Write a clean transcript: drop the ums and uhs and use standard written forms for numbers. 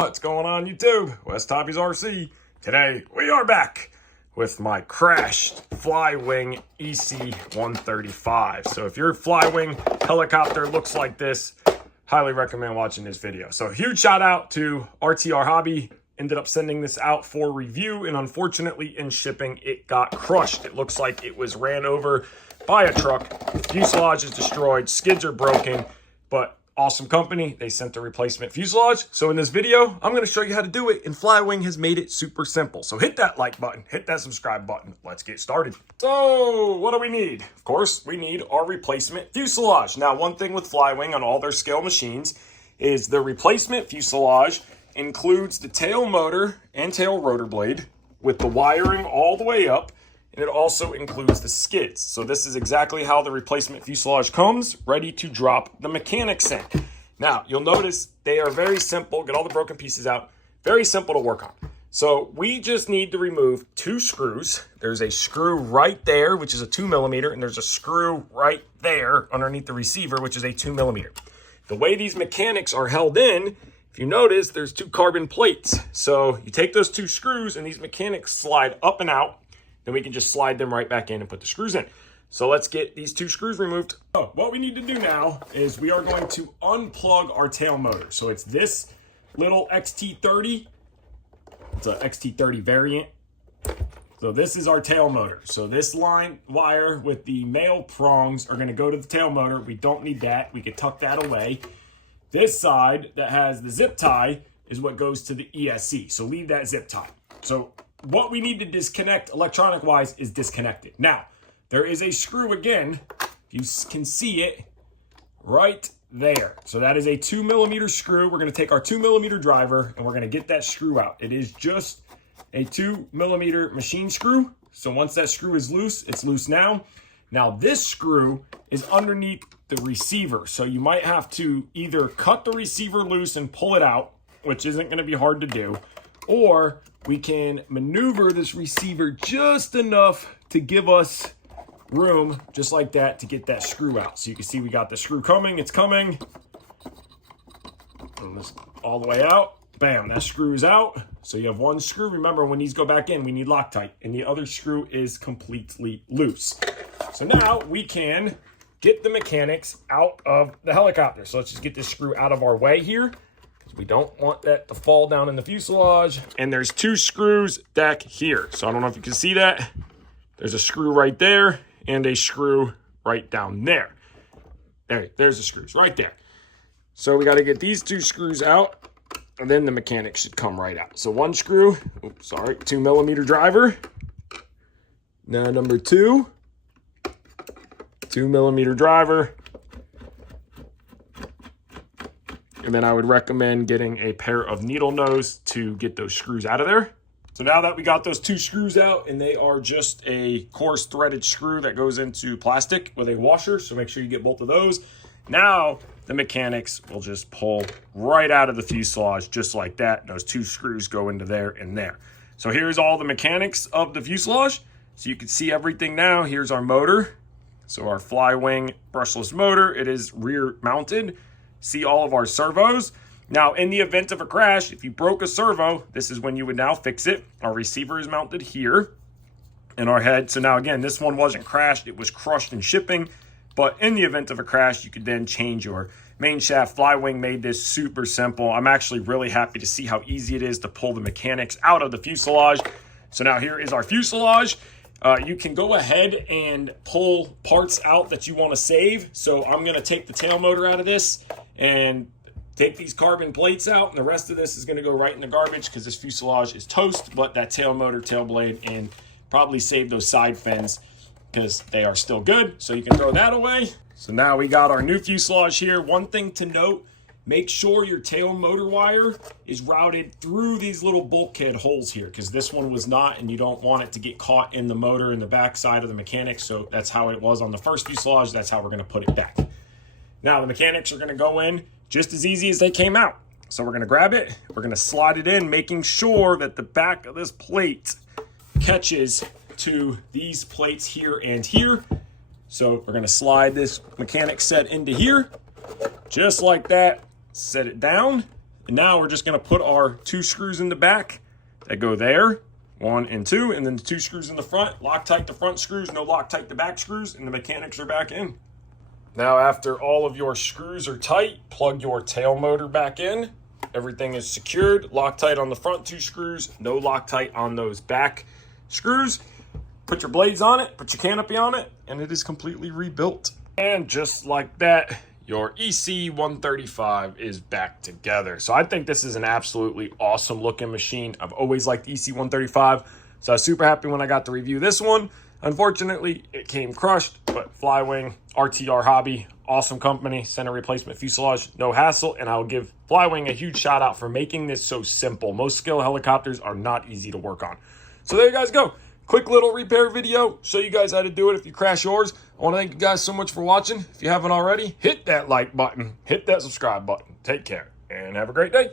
What's going on YouTube? WestHobbiesRC. Today we are back with my crashed FlyWing EC-135. So if your FlyWing helicopter looks like this, highly recommend watching this video. So huge shout out to RTR Hobby. Ended up sending this out for review, and unfortunately in shipping it got crushed. It looks like it was ran over by a truck. Fuselage is destroyed, skids are broken, but awesome company, they sent a replacement fuselage. So in this video, I'm going to show you how to do it, and FlyWing has made it super simple. So hit that like button, hit that subscribe button. Let's get started. So what do we need? Of course, we need our replacement fuselage. Now, one thing with FlyWing on all their scale machines is the replacement fuselage includes the tail motor and tail rotor blade with the wiring all the way up, and it also includes the skids. So this is exactly how the replacement fuselage comes, ready to drop the mechanics in. Now, you'll notice they are very simple. Get all the broken pieces out. Very simple to work on. So we just need to remove two screws. There's a screw right there, which is a 2mm, and there's a screw right there underneath the receiver, which is a 2mm. The way these mechanics are held in, if you notice, there's two carbon plates. So you take those two screws and these mechanics slide up and out. Then we can just slide them right back in and put the screws in. So let's get these two screws removed. So what we need to do now is we are going to unplug our tail motor. So it's this little XT30. It's a XT30 variant. So this is our tail motor. So this line wire with the male prongs are going to go to the tail motor. We don't need that. We could tuck that away. This side that has the zip tie is what goes to the ESC. So leave that zip tie. So what we need to disconnect electronic wise is disconnected. Now, there is a screw again, if you can see it, right there. So that is a 2mm screw. We're going to take our 2mm driver and we're going to get that screw out. It is just a 2mm machine screw. So once that screw is loose, it's loose now. Now this screw is underneath the receiver. So you might have to either cut the receiver loose and pull it out, which isn't going to be hard to do, or we can maneuver this receiver just enough to give us room, just like that, to get that screw out. So you can see we got the screw coming, it's coming. All the way out. Bam, that screw is out. So you have one screw. Remember, when these go back in, we need Loctite, and the other screw is completely loose. So now we can get the mechanics out of the helicopter. So let's just get this screw out of our way here. We don't want that to fall down in the fuselage. And there's two screws back here. So I don't know if you can see that. There's a screw right there and a screw right down there. There's the screws right there. So we got to get these two screws out, and then the mechanics should come right out. So one screw, 2mm driver. Now number two, 2mm driver. And then I would recommend getting a pair of needle nose to get those screws out of there. So now that we got those two screws out, and they are just a coarse threaded screw that goes into plastic with a washer, so make sure you get both of those. Now the mechanics will just pull right out of the fuselage just like that. Those two screws go into there and there. So here's all the mechanics of the fuselage. So you can see everything now. Here's our motor. So our FlyWing brushless motor, it is rear mounted. See all of our servos. Now, in the event of a crash, if you broke a servo, this is when you would now fix it. Our receiver is mounted here in our head. So now again, this one wasn't crashed, it was crushed in shipping. But in the event of a crash, you could then change your main shaft. FlyWing made this super simple. I'm actually really happy to see how easy it is to pull the mechanics out of the fuselage. So now here is our fuselage. You can go ahead and pull parts out that you want to save. So I'm going to take the tail motor out of this and take these carbon plates out, and the rest of this is going to go right in the garbage because this fuselage is toast. But that tail motor, tail blade, and probably save those side fins because they are still good. So you can throw that away. So now we got our new fuselage here. One thing to note, make sure your tail motor wire is routed through these little bulkhead holes here, because this one was not, and you don't want it to get caught in the motor in the back side of the mechanics. So that's how it was on the first fuselage. That's how we're going to put it back. Now the mechanics are going to go in just as easy as they came out. So we're going to grab it, we're going to slide it in, making sure that the back of this plate catches to these plates here and here. So we're going to slide this mechanic set into here, just like that. Set it down, And now we're just gonna put our 2 screws in the back that go there, 1 and 2, and then the 2 screws in the front. Loctite the front screws, no Loctite the back screws, and the mechanics are back in. Now after all of your screws are tight, plug your tail motor back in. Everything is secured. Loctite on the front 2 screws, no Loctite on those back screws. Put your blades on it, put your canopy on it, and it is completely rebuilt. And just like that, your EC-135 is back together. So I think this is an absolutely awesome looking machine. I've always liked EC-135, so I was super happy when I got to review this one. Unfortunately, it came crushed, but FlyWing, RTR Hobby, awesome company, center replacement fuselage, no hassle, and I'll give FlyWing a huge shout out for making this so simple. Most scale helicopters are not easy to work on. So there you guys go. Quick little repair video, show you guys how to do it if you crash yours. I want to thank you guys so much for watching. If you haven't already, hit that like button, hit that subscribe button. Take care, and have a great day.